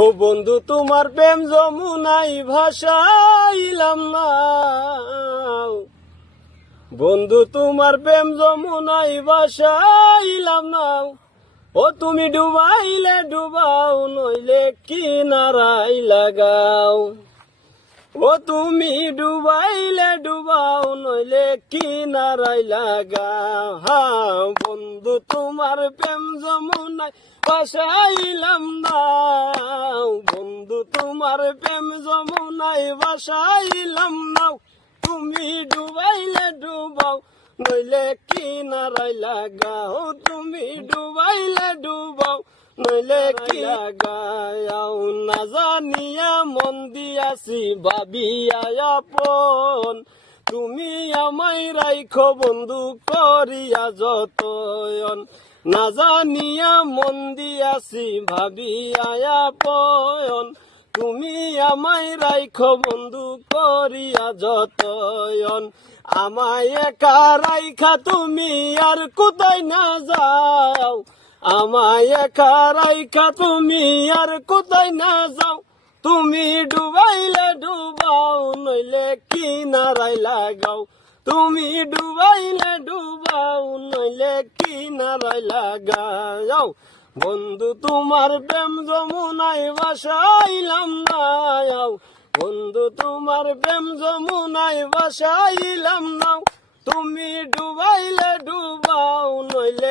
ও বন্ধু, তোমার প্রেম যমুনাই ভাসাইলাম না। বন্ধু, তোমার প্রেম যমুনাই ভাসাইলাম না। ও, তুমি ডুবাইলে ডুবাও, নইলে কিনারাই লাগাও। ও তুমি ডুবাইলে ডুবাও, নইলে কি কিনারাই লাগাও। হা বন্ধু, তোমার প্রেম যমুনাই বাসাইলাম না বন্ধু, তোমার প্রেম যমুনাই বাসাইলাম নাও। তুমি ডুবাইলে ডুবাও, নইলে কি কিনারাই লাগাও। তুমি নইলে কি লাগাও না জানিয়া মন দিয়াছি ভাবিয়া তুমি আমায় রাইখো বন্ধু করিয়া যতয়ন না জানিয়া মন দিয়াছি ভাবিয়া আপন তুমি আমায় রাইখো বন্ধু করিয়া যতয়ন আমায় একা রাইখা তুমি আর কোথায় না যাও আমায় একা রাইখা তুমি আর কোথায় না যাও। তুমি ডুবাইলে ডুবাও, নইলে কিনারাই লাগাও। তুমি ডুবাইলে ডুবাও, নইলে কিনারাই লাগাও। বন্ধু, তোমার প্রেম যমুনাই বাসাইলাম না বন্ধু, তোমার প্রেম যমুনাই বাসাইলাম না তুমি ডুবাইলে ডুবাও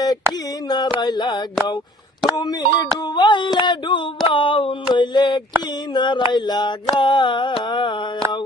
নইলে কিনারাই লাগাও। তুমি ডুবাইলে ডুবাও নইলে কিনারাই লাগাও।